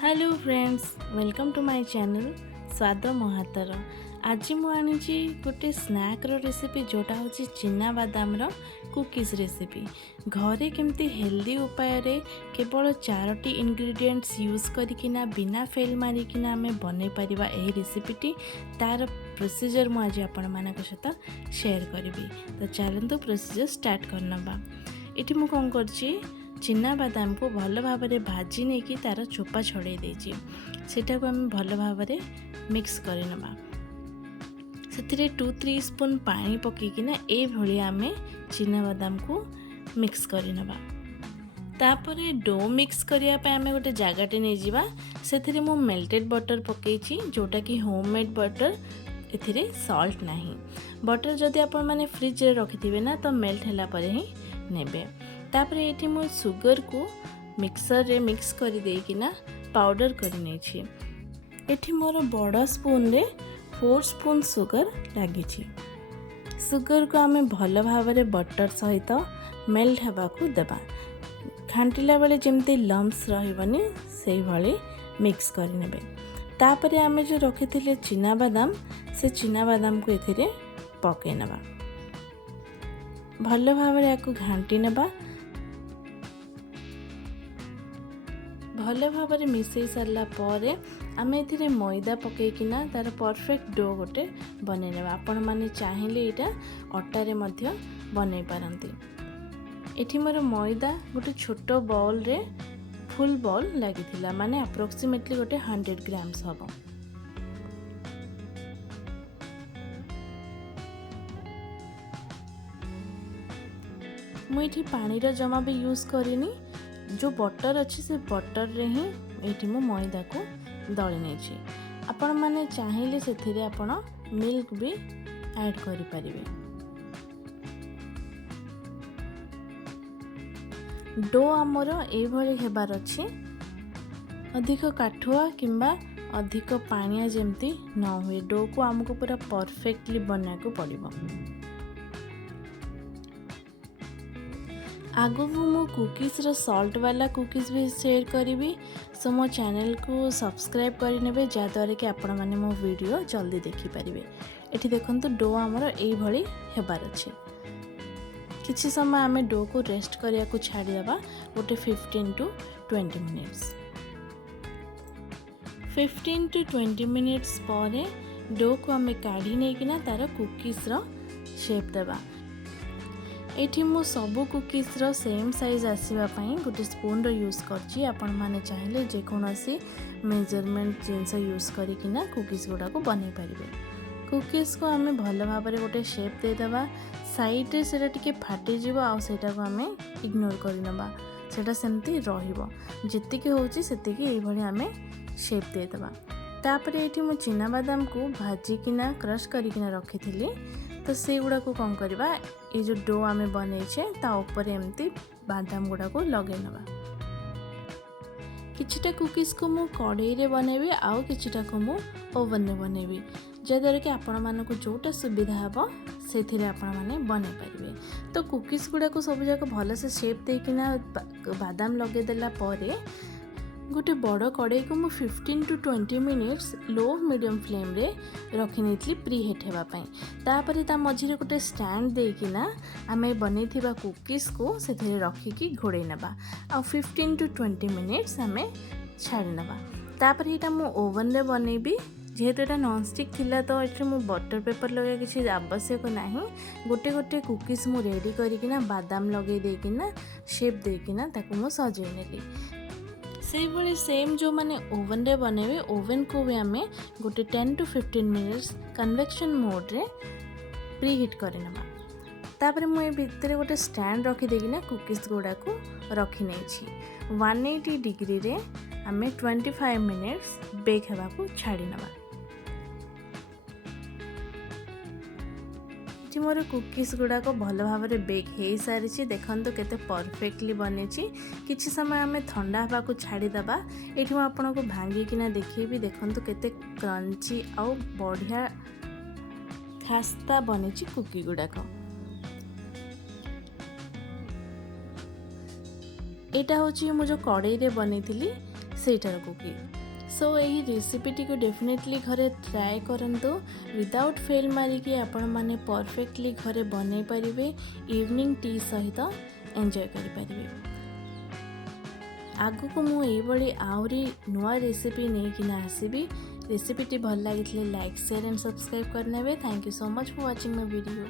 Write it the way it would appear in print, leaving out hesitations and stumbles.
Hello friends, welcome to my channel Swad Mahatar. आज मुझे गोटे स्नैक रेसिपी जोटा हूँ चिना बादाम कुकीज रेसिपी। घरे केमती हेल्दी उपाय केवल 4टी इंग्रेडिएंट्स यूज करना बिना फेल मारिकिना आम बन पारिबा एही रेसिपीटी तार प्रोसीजर मुझे आपण मान सहित शेयर करी। तो चलतु प्रोसीजर स्टार्ट करनबा। इटी मु कौन करछि चिना बादाम को भल भाव में भाजी नहीं कि तार चोपा छड़े देछि सेटा को आम भल भाव में मिक्स करनबा। से 2-3 स्पून पानी पकईकिना ए भली आम चिना बादाम को मिक्स करनबा। तापरे डो मिक्स करने आम गोटे जगटे नहीं जावा। से मु मेल्टेड बटर पकईछि जोटा कि होममेड बटर। एथिरे सॉल्ट नहीं। बटर जदि आपण माने फ्रिज रे रखिथिबे ना तो मेल्ट होला परे ही नेबे। तापरे एठी मु सुगर को मिक्सर रे मिक्स कर देकिना पाउडर कर नेछि। एठी मोर बड़ स्पून रे 4 स्पून सुगर लागिछि। सुगर को आमे भल भाव में बटर सहित मेल्ट हवा को देबा। घांटिला बेले जेमती लम्स रहबनी सेही भली मिक्स कर नेबे। तापरे आमे जो रखिथिले चिना बादाम से चिना बादाम को एथिरे पके नबा। भल भाव में याकू घांटी नबा। भल भाव में मिसई सारा पर आम ए मैदा पकईकिना तार परफेक्ट डो गोटे बनै नेबा। आपण माने चाहिए यहाँ अटारे मध्य बनै पारंती। एठी मोर मैदा गोटे छोट बाउल रे फुल बाउल लागिथिला माने अप्रोक्सीमेटली गोटे 100 ग्राम्स हबो। मुझे पानी रा जमा भी यूज करिनी। जो बटर अच्छी से बटर रे ही एठी मु मैदा को दଳି नेछि। आपण माने चाहिए से आपण मिल्क भी ऐड करि परिबे। डो आमर ए भली हेबार अछि। अधिक काठुआ किंबा अधिक पानिया जेमती न हुए। डो को आमको पूरा परफेक्टली बना को पड़िबो। आगो मु कुकीज रो सॉल्ट वाला कुकीज भी शेयर करी। सो मो चैनल को सब्सक्राइब करने जहाँद्वारा कि आपण मैंने मो वीडियो जल्दी देखिपारे। ये देखो डो आमर ये हेबार अच्छे। किसी समय आम डो को रेस्ट करिया को छाड़ीदा गोटे 15 to 20 मिनिट्स। 15 to 20 मिनिट्स पर डो को आम काढ़ी नहीं तार कुकीज रो शेप देबा। एठी मु सबु कुकीज रो सेम साइज आसीबा पई गोटे स्पून रो यूज करछि। आपण माने चाहिले जे कोनोसी मेजरमेंट जिंस यूज करिकिना कुकीज गुडा को बनै परिबे। कुकीज को आमे भल भाव में गोटे शेप दे देबा। साइड रे सेटा टिके फाटी जिवो आ सेटा को आमे इग्नोर करि नबा। सेटा सेमती रहिबो। जतिके होछि सेतिके एई भली आमे शेप दे देबा। तापरे एठी मु चिना बादाम को भाजी किना क्रश करिकिना रखिथिली। तो से गुड़ा को कौन करवा ये जो डो आमे बनैछे ता ऊपर एमती बादाम गुड़ा को लगे नबा। किछटा कुकीज को मु कढ़ाई रे बनेबी आउ किछटा को मु ओवन रे बनेबी। जद्वारा कि आपण मानक जोटा सुविधा हेबो सेथिरे आपण माने बनै परिबे। तो कुकीज गुड़ा को सब जाक भल से शेप देकिना बादाम लगे देला परे गोटे बड़ कड़ाई को मु 15 to 20 minutes low medium flame रे रखी नहीं प्री हिट हेबापी। तापरे ता मझिरे गोटे स्टैंड देकिना आमे बनैथिबा कुकीज को सेथिरे रखिकी घोड़े नबा। आ 15 to 20 मिनिट्स आमे छाड़ी नबा। तापरे एटा मु ओवन रे बनैबी। जेहेतु एटा नॉन स्टिक थिला तो एटा मु बटर पेपर लगे किसी आवश्यक नाही। गोटे गोटे कुकीज मु रेडी करिकिना बादाम लगे देकिना शेप देकिना ताकू मु सजै नेली। से भली सेम जो माने ओवन रे बनेबे ओवन को भी आमे गोटे 10 to 15 मिनिट्स कन्वेक्शन मोड रे प्री हिट करे नबा। तापरे मु ए भितर गोटे स्टैंड रखी देकिना कुकीज गुडा को रखी नेछि। 180 डिग्री रे आमे 25 मिनिट्स बेक हेबा को छाड़ी नबा। मोर कुकीज गुड़ाक भल भाव में बेक हो सारी। देखो केते परफेक्टली बनी। किछि समय आम ठंडा हवा को छाड़ीदबा। ये आपको भांगिकिना देखी। देखो केते क्रंची आउ बढ़िया खास्ता बनी कुकी गुड़ाक। एटा होची मु जो कड़ाई रे बनी ସେଇଟାର କୁକି। सो यही रेसिपीटी को डेफिनेटली घरे ट्राए करंतु विदाउट फेल मारिकी आपण माने परफेक्टली घरे बनै परिबे इवनिंग टी सहित एंजॉय करि परिबे। आगु को मु एई बळी आउरी नुआ रेसिपी नै किना आसीबी। रेसिपीटी भल लागितले लाइक शेयर एंड सब्सक्राइब करनेबे। Thank you so much for watching my video.